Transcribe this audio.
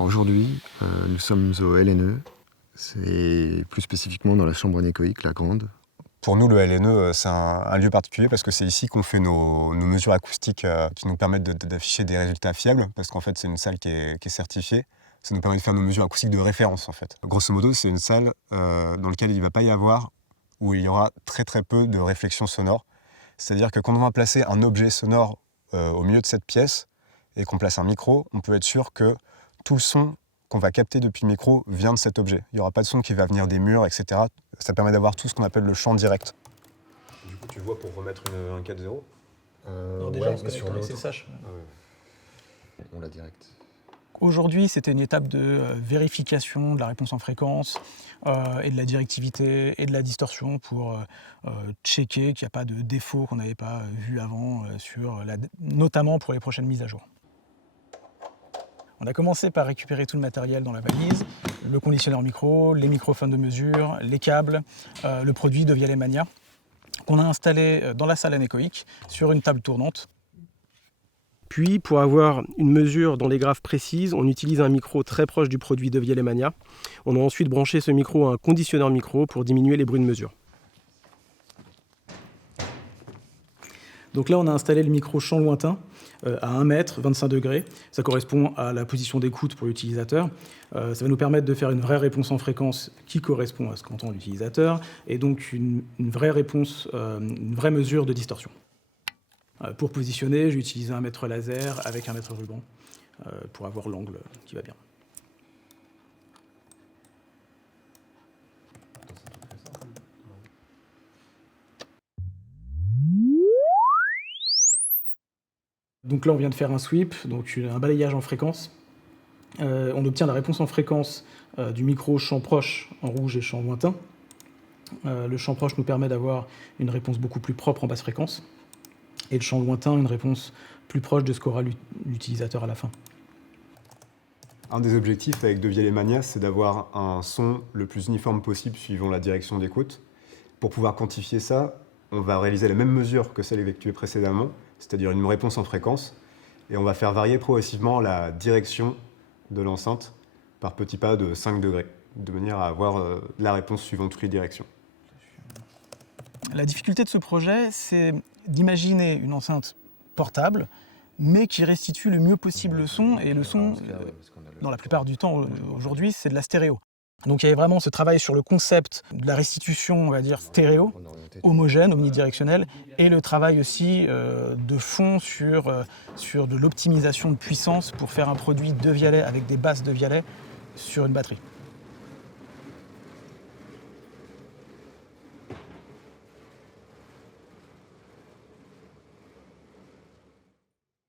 Aujourd'hui, nous sommes au LNE, c'est plus spécifiquement dans la chambre anéchoïque, la grande. Pour nous, le LNE, c'est un lieu particulier parce que c'est ici qu'on fait nos mesures acoustiques qui nous permettent d'afficher des résultats fiables, parce qu'en fait, c'est une salle qui est certifiée. Ça nous permet de faire nos mesures acoustiques de référence, en fait. Grosso modo, c'est une salle dans laquelle il ne va pas y avoir, où il y aura très très peu de réflexion sonore. C'est-à-dire que quand on va placer un objet sonore au milieu de cette pièce et qu'on place un micro, on peut être sûr que tout le son qu'on va capter depuis le micro vient de cet objet. Il n'y aura pas de son qui va venir des murs, etc. Ça permet d'avoir tout ce qu'on appelle le champ direct. Du coup, tu vois pour remettre un 4-0 Non, déjà, on se connecte en SSH. On l'a direct. Aujourd'hui, c'était une étape de vérification de la réponse en fréquence et de la directivité et de la distorsion pour checker qu'il n'y a pas de défaut qu'on n'avait pas vu avant, notamment pour les prochaines mises à jour. On a commencé par récupérer tout le matériel dans la valise, le conditionneur micro, les microphones de mesure, les câbles, le produit de Vialemania, qu'on a installé dans la salle anéchoïque sur une table tournante. Puis, pour avoir une mesure dans les graves précises, on utilise un micro très proche du produit de Vialemania. On a ensuite branché ce micro à un conditionneur micro pour diminuer les bruits de mesure. Donc là, on a installé le micro champ lointain à 1 mètre, 25 degrés. Ça correspond à la position d'écoute pour l'utilisateur. Ça va nous permettre de faire une vraie réponse en fréquence qui correspond à ce qu'entend l'utilisateur, et donc une vraie réponse, une vraie mesure de distorsion. Pour positionner, j'ai utilisé un mètre laser avec un mètre ruban pour avoir l'angle qui va bien. Donc là, on vient de faire un sweep, donc un balayage en fréquence. On obtient la réponse en fréquence du micro champ proche en rouge et champ lointain. Le champ proche nous permet d'avoir une réponse beaucoup plus propre en basse fréquence, et le champ lointain, une réponse plus proche de ce qu'aura l'utilisateur à la fin. Un des objectifs avec de Vialemania, c'est d'avoir un son le plus uniforme possible suivant la direction d'écoute. Pour pouvoir quantifier ça, on va réaliser la même mesure que celle effectuée précédemment, c'est-à-dire une réponse en fréquence, et on va faire varier progressivement la direction de l'enceinte par petits pas de 5 degrés, de manière à avoir la réponse suivant toutes les directions. La difficulté de ce projet, c'est d'imaginer une enceinte portable, mais qui restitue le mieux possible le son, et le son, dans la plupart du temps aujourd'hui, c'est de la stéréo. Donc il y avait vraiment ce travail sur le concept de la restitution, on va dire, stéréo, homogène, omnidirectionnelle, et le travail aussi de fond sur de l'optimisation de puissance pour faire un produit de Vialet avec des basses de Vialet sur une batterie.